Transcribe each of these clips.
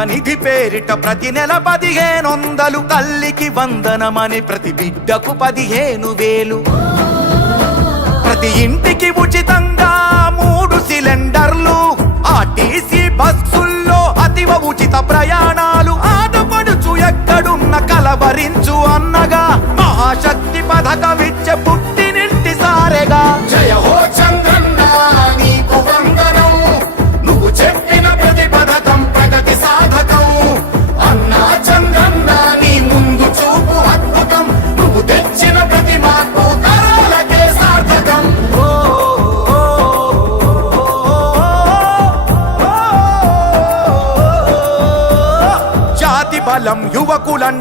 ఆడబిడ్డ నిధి పేరిట ప్రతి నెల పదిహేనొందలు తల్లికి వందనమని ప్రతి బిడ్డకు పదిహేను వేలు. ప్రతి ఇంటికి ఉచితంగా మూడు సిలిండర్లు ఆర్టీసీ బస్సుల్లో అతివ ఉచిత ప్రయాణాలు. ఆడపడుచు ఎక్కడున్న కలవరించు అన్నగా మహాశక్తి పథకమిచ్చే పుట్టి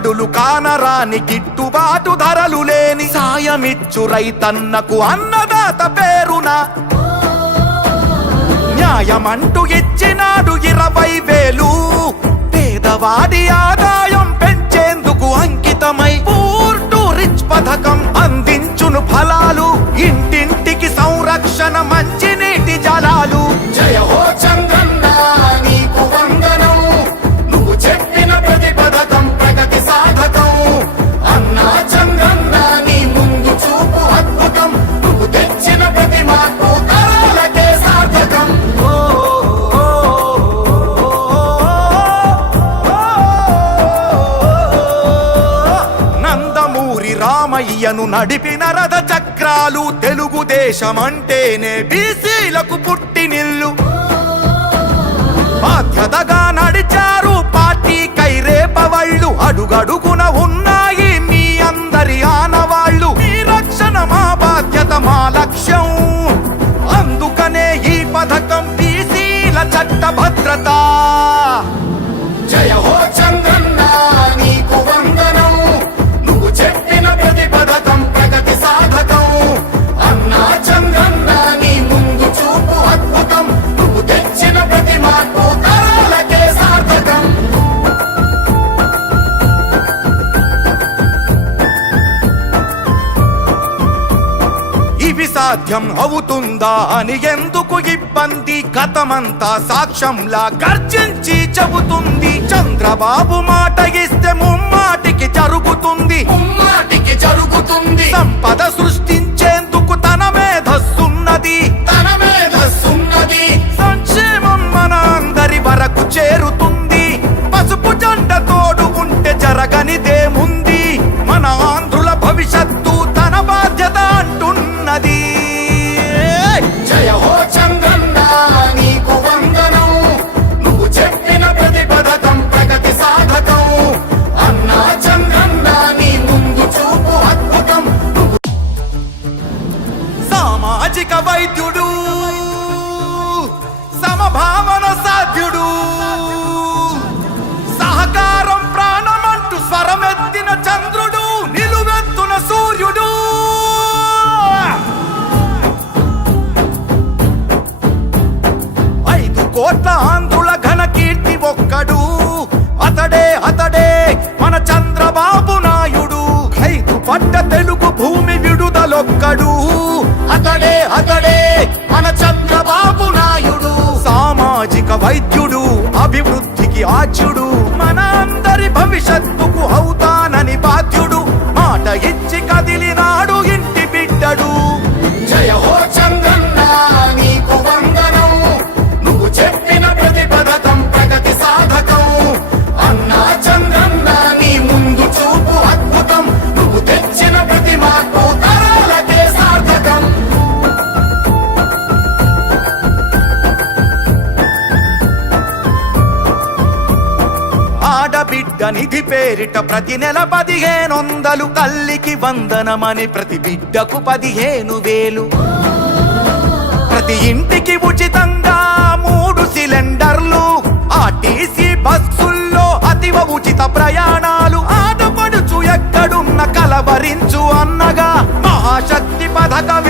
నాడులు కానరాని గిట్టుబాటు ధరలు లేని సాయమిచ్చు రైతన్నకు అన్నదాత పేరున. న్యాయమంటూ ఇచ్చినాడు ఇరవై వేలు. పేదవాడి ఆదాయం పెంచేందుకు అంకితమై పూర్టు రిచ్ పథకం అందించును ఫలాలు. ఇంటింటికి సంరక్షణ మంచినీటి జలాలు. నడిపిన రథ చక్రాలు తెలుగుదేశమంటేనే బీసీలకు పుట్టినిల్లు. బాధ్యతగా నడిచారు పార్టీ కైరేపవళ్ళు అడుగడుగున ఉన్నాయి మీ అందరి ఆనవాళ్ళు. మీ రక్షణ మా బాధ్యత మా లక్ష్యం. అందుకనే ఈ పథకం బీసీల చట్ట భద్రత సాధ్యం అవుతుందా అని ఎందుకు ఇబ్బంది? గతమంతా సాక్ష్యంలా గర్జించి చెబుతుంది. చంద్రబాబు మాట ఇస్తే ముమ్మాటికి జరుగుతుంది. ముమ్మాటికి జరుగుతుంది. సంపద సృష్టించేందుకు తన మేధస్సున్నది. తన మేధస్సున్నది. సంక్షేమం మన అందరి వరకు చేరుతుంది. మన చంద్రుడు నిలువెత్తున సూర్యుడు. ఐదు కోట్ల ఆంధ్రుల ఘన కీర్తి ఒక్కడు. అతడే అతడే మన చంద్రబాబు నాయుడు. ఐదు పట్ట తెలుగు భూమి విడుదలొక్కడు. అతడే అతడే మన చంద్రబాబు నాయుడు. సామాజిక వైద్యుడు అభివృద్ధికి ఆచ్యుడు. మన అందరి భవిష్యత్ పేరిట ప్రతి నెల పదిహేను వందలు తల్లికి వందనమని ప్రతి బిడ్డకు పదిహేను వేలు. ప్రతి ఇంటికి ఉచితంగా మూడు సిలిండర్లు. ఆర్టీసీ బస్సుల్లో అతివ ఉచిత ప్రయాణాలు. ఆడపడుచు ఎక్కడున్న కలవరించు అన్నగా. మహాశక్తి పథకం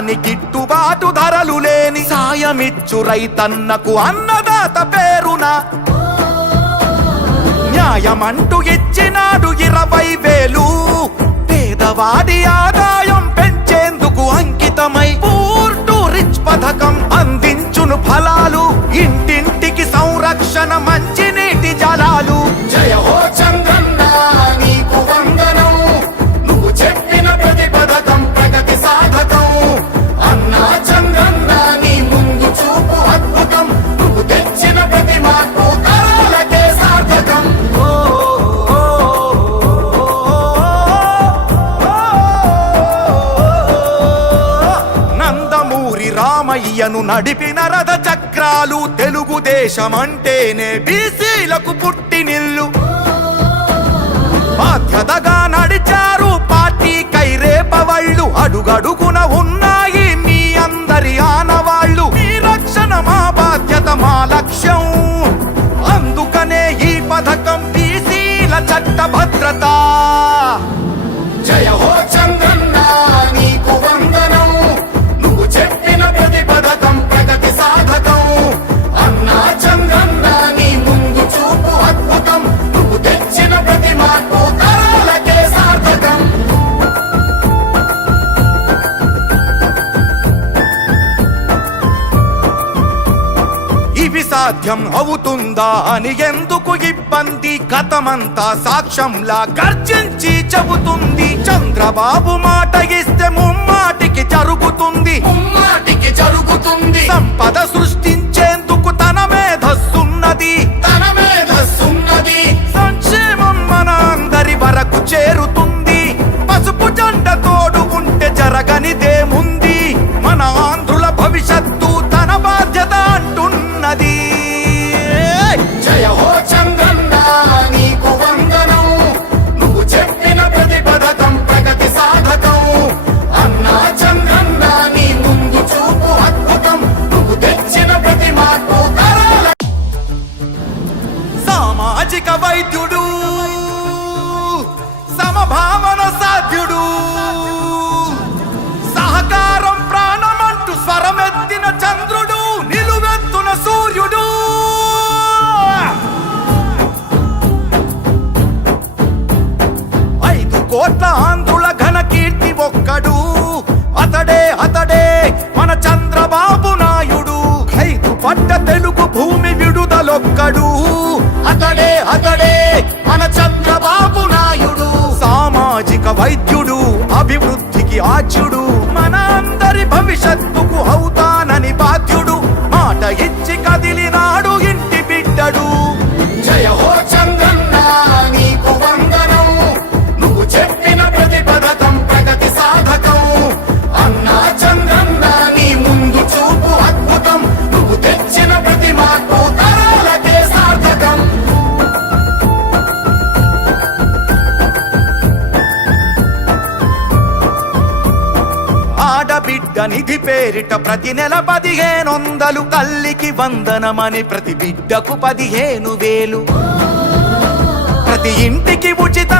కానరాని గిట్టుబాటు ధరలు లేని సాయమిచ్చు రైతన్నకు అన్నదాత పేరున. న్యాయమంటూ ఇచ్చినాడు ఇరవై వేలు. పేదవాడి ఆదాయం పెంచేందుకు అంకితమై పూర్టు రిచ్ పథకం అందించును ఫలాలు. ఇంటింటికి సంరక్షణ మంచి నడిపిన రథ చక్రాలు తెలుగుదేశం అంటేనే బీసీలకు పుట్టినిల్లు. బాధ్యతగా నడిచారు పార్టీ కైరేపవళ్ళు. అడుగడుగున ఉన్నాయి మీ అందరి ఆనవాళ్ళు. మీ రక్షణ మా బాధ్యత మా లక్ష్యం. అందుకనే ఈ పథకం బీసీల చట్ట భద్రత సాధ్యం అవుతుందా అని ఎందుకు ఇబ్బంది గతమంతా సాక్ష్యంలా గర్జించి చెబుతుంది? చంద్రబాబు మాట ఇస్తే ముమ్మాటికి జరుగుతుంది. ముమ్మాటికి జరుగుతుంది. సంపద సృష్టించేందుకు తన మేధస్సున్నది. తన మేధస్సున్నది. సంక్షేమం మన అందరి వరకు చేరుతుంది. పసుపు జెండ తోడు ఉంటే జరగనిదేముంది? మన ఆంధ్రుల బాధ్యత நதி అతడే మన చంద్రబాబు నాయుడు. ఐదు పట్ట తెలుగు భూమి విడుదలొక్కడు. అతడే అతడే మన చంద్రబాబు నాయుడు. సామాజిక వైద్యుడు అభివృద్ధికి ఆచ్యుడు. మన అందరి భవిష్యత్తుకు అవుతా ప్రతి నెల పదిహేను వందలు తల్లికి వందనమని ప్రతి బిడ్డకు పదిహేను వేలు. ప్రతి ఇంటికి ఉచిత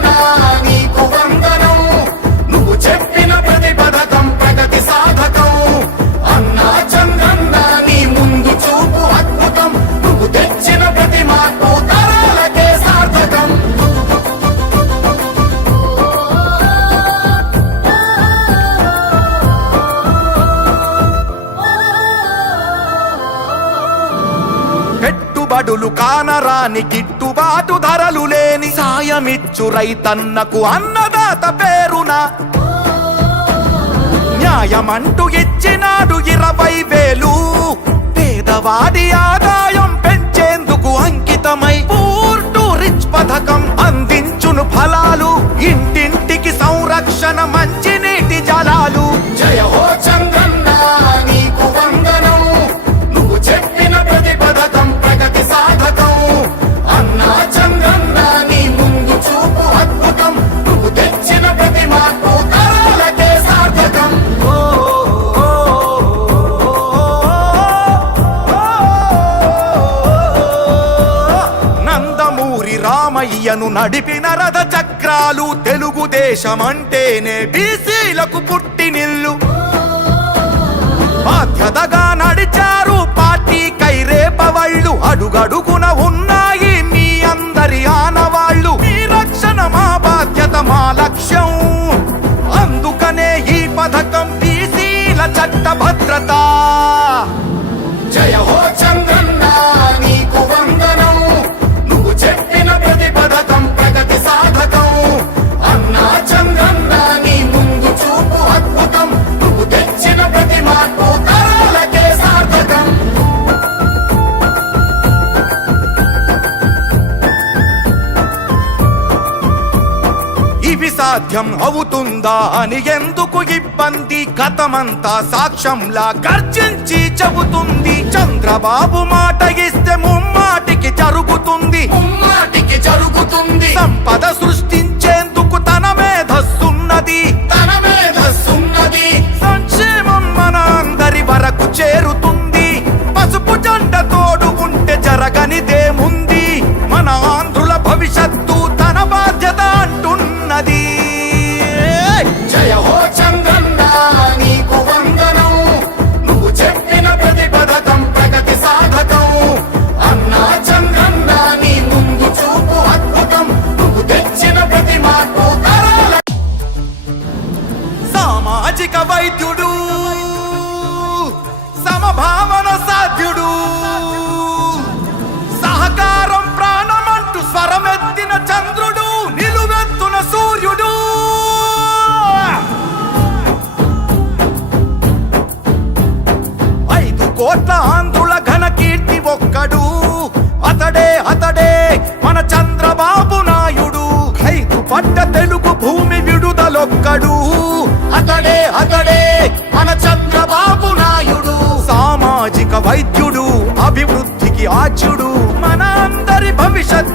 కానరాని గిట్టుబాటు ధరలు లేని సాయమిచ్చు రైతన్నకు అన్నదాత పేరున. న్యాయమంటూ ఇచ్చినాడు ఇరవై వేలు. పేదవాడి ఆదాయం పెంచేందుకు అంకితమై పూర్టు రిచ్ పథకం అందించును ఫలాలు. ఇంటింటికి సంరక్షణ రామయ్యను నడిపిన రథ చక్రాలు తెలుగుదేశమంటేనే బీసీలకు పుట్టినిల్లు. బాధ్యతగా నడిచారు పార్టీ కైరేపవళ్ళు అడుగడుగున ఉన్నాయి మీ అందరి ఆనవాళ్ళు. మీ రక్షణ మా బాధ్యత మా లక్ష్యం. అందుకనే ఈ పథకం బీసీల చట్ట భద్రత సాధ్యం అవుతుందా అని ఎందుకు ఇబ్బంది? కథమంతా సాక్ష్యంలా గర్జించి చెబుతుంది. చంద్రబాబు మాట ఇస్తే ముమ్మాటికి జరుగుతుంది. ముమ్మాటికి జరుగుతుంది. సంపద సృష్టించేందుకు అతడే మన చంద్రబాబు నాయుడు. ఖైదు పడ్డ తెలుగు భూమి విడుదలొక్కడు. అతడే అతడే మన చంద్రబాబు నాయుడు. సామాజిక వైద్యుడు అభివృద్ధికి ఆచ్యుడు మన అందరి భవిష్యత్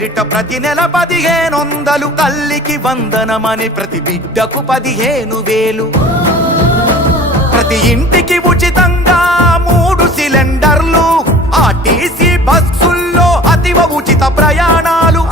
పేరిట ప్రతి నెల పదిహేనొందలు తల్లికి వందనమని ప్రతి బిడ్డకు పదిహేను వేలు. ప్రతి ఇంటికి ఉచితంగా మూడు సిలిండర్లు. ఆర్టీసీ బస్సుల్లో అతివ ఉచిత ప్రయాణాలు.